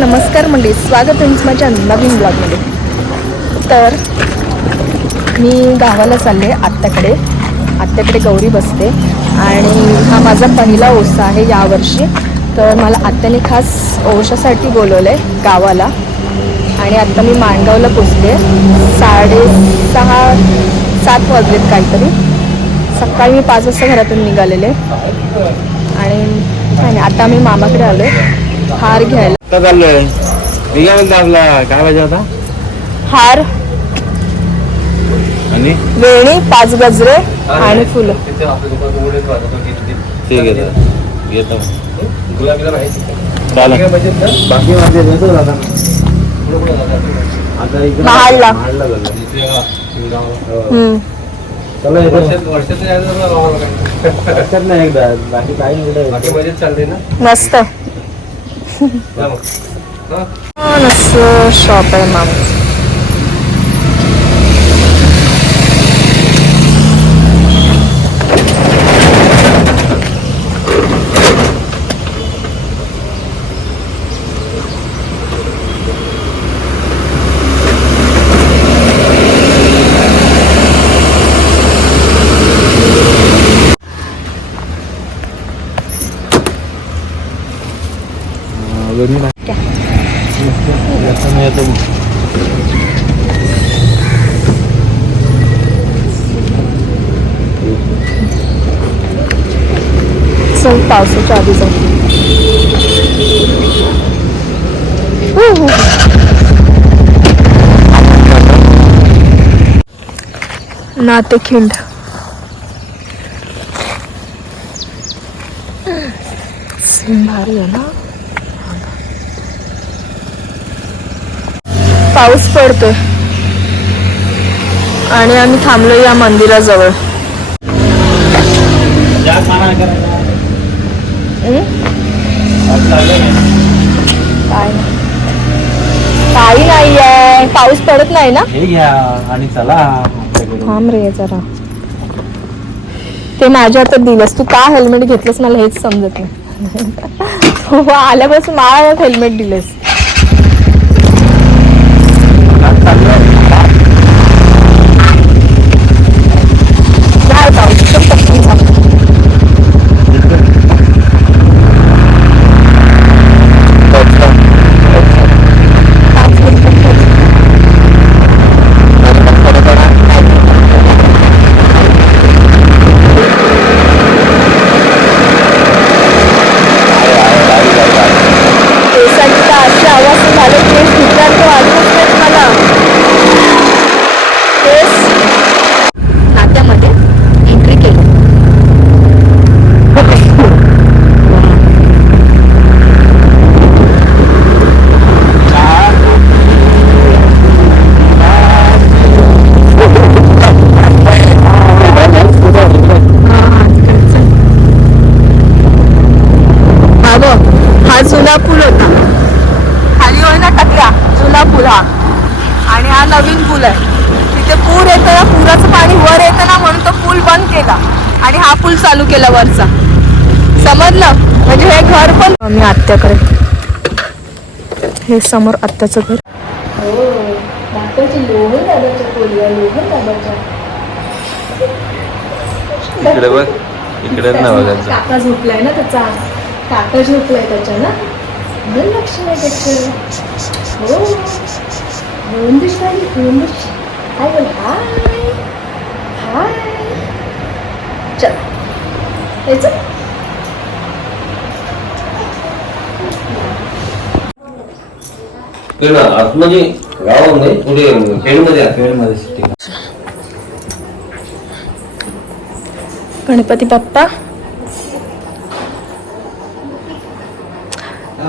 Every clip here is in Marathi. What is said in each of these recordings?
नमस्कार मंडळी स्वागत आहे माझ्या नवीन ब्लॉगमध्ये तर मी गावाला चालले आत्याकडे. आत्याकडे गौरी बसते. आणि हा माझा पहिला ओसा आहे यावर्षी. तर मला आत्याने खास ओशासाठी बोलवलं आहे गावाला. आणि आत्ता मी माणगावला पोचले. साडेसहा सात वाजलेत काहीतरी. सकाळी मी पाच वाजता घरातून निघालेले. आणि नाही आता आम्ही मामाकडे आलो हार घ्यायला. आता चाललोय. मी काय म्हणतो आपला. काय पाहिजे होता हार आणि? वेणी पाच गजरे आणि फुलं. ठीक आहे दादा. घेतो चालेल. बाकी माझे दादा. आता इकडे महाडला. महाडला झालं. हो. हम्म. चला येतो वर्षात नाही एकदा. बाकी काही नाही कुठे मस्त. छान असं शॉप आहे मामा चल पावसाच्या आधी जाऊ. हो, हो, हो. हु, हु, नातेखिंड भारी आहे ना? पाऊस पडतोय. आणि आम्ही थांबलो या मंदिराजवळ? काय. काही नाही आहे. पाऊस पडत नाही ना? आणि चला. थांब रे जरा. ते माझ्या हातात दिलंस. तू का हेल्मेट घेतलंस? मला हेच समजत नाही. हो आल्यापासून मला हेल्मेट दिलंस. नवीन पूल आहे. तिथे पूर येतं ना पुराचं पाणी वर येतं ना म्हणून तो पूल बंद केला. आणि हा पूल चालू केला वरचा. समजलं? म्हणजे हे घर पण मी आत्याकडे हे समोर आत्याचं घर. हो लोहन दादाच्या पोलिया लोहन दादाच्या इकडे बघ. इकडे ना काका झोपलाय ना त्याचा. काका झोपलाय त्याच्या ना. लक्ष नाही त्याचं हो. म्हणून दिस हाय बोल हाय हाय चल यायचं पुढे खेडमध्ये खेळमध्ये गणपती बाप्पा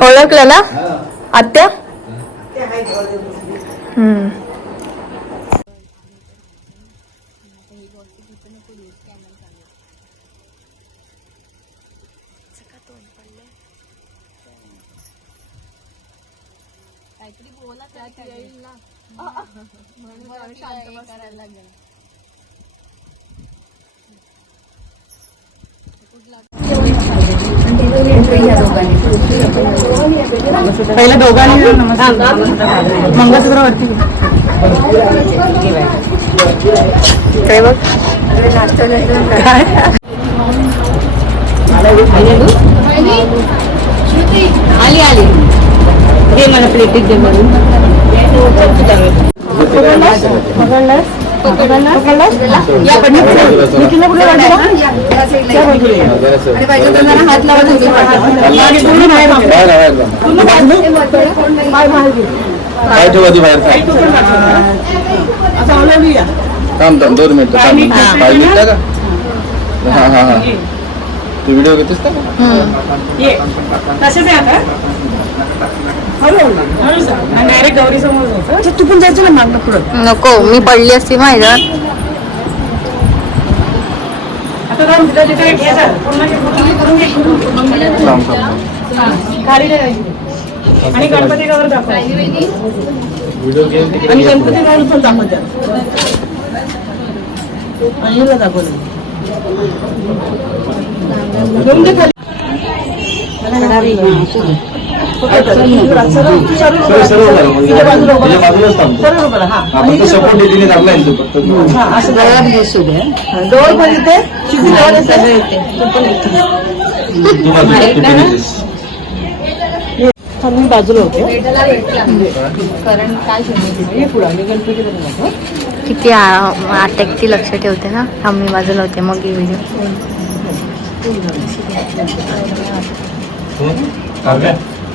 ओळखलं ना आत्या काहीतरी बोला त्यात येईल ना म्हणून शांत करायला लागेल कुठला पहिल्या दोघांनी मंगळसूत्रावरती काय बघ काय आली आली दे मला प्लेटिक दे म्हणून काय ठेवा ती बाहेर थांब थांब दोन मिनिटं थांब पाच मिनिटं का हा। हा हा तू व्हिडिओ घेतेस का गौरी समोर. अच्छा, तू पण जायचं ना मागणं पुढं नको मी पडली असती माहिती. आणि गणपती गौर दाखव. आणि गणपती गौर पण दाखव त्यात. आणि दाखवलं म्हणजे बाजूला जवळ पण मी बाजूला होते कारण काय ये पुढं मी गणपती बनवतो किती अटॅक ती लक्ष ठेवते ना? आम्ही बाजूला होते मग ही? व्हिडिओ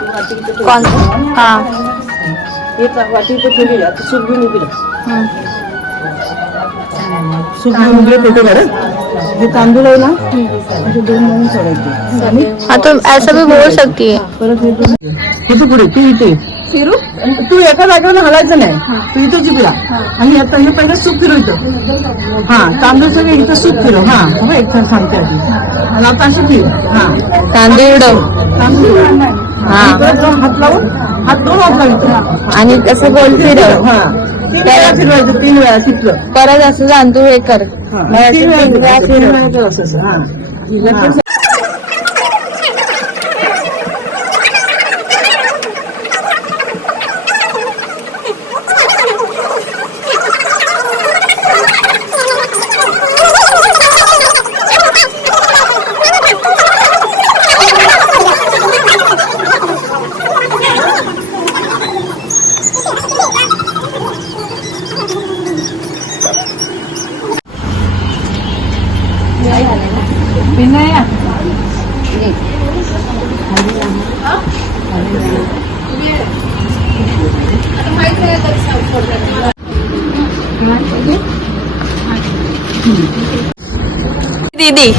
तू हा हे वाटी इथे आता सूप घेऊन उभी सूप घेऊन उभी फोटो हे तांदूळ आहे ना? असे दोन म्हणून सोडायचे आणि हाँ तो ऐसा भी बोल सकती है परत हे दोन- इथे पुढे तू इथे फिरू तू एका जागेवर हलायचं नाही तू इथे जिबिरा आणि आता हे पहिलं सूप फिरू इथं हा तांदूळ सगळे इथं सूप फिरू हा एक सांगते आधी आणि आता अशी फिर हा तांदूळ तांदूळ हा. हात लावून हात दोन हात लावायचे आणि तसं बोल फिरव हा. तीन वेळा फिरवायचं तीन वेळा फिरलं परत असं तांदूळ हे कर. हा, तीन वेळा फिरवायचं, असं, हा हा. दीदी.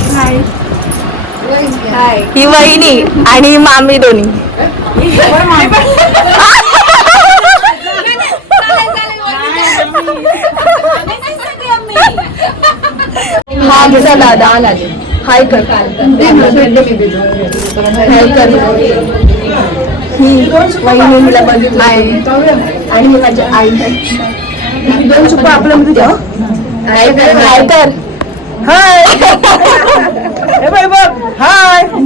ही वहिनी आणि मामी दोन्ही. हा दादा हाय कर. हाय कर. ही वहिनी मला बघितलं. आणि ही माझी आई. दोन चुपा आपल्यामध्ये द्या हाय कर. हाय हे बाई बघ हाय पण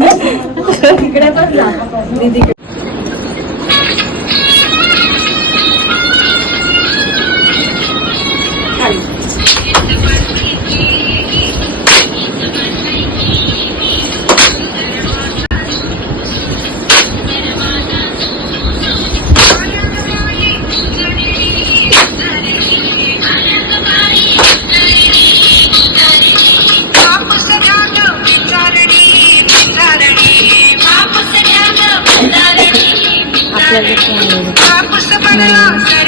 I'm gonna lose it.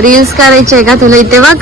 Reels करायची आहे का तुला इथे बघ.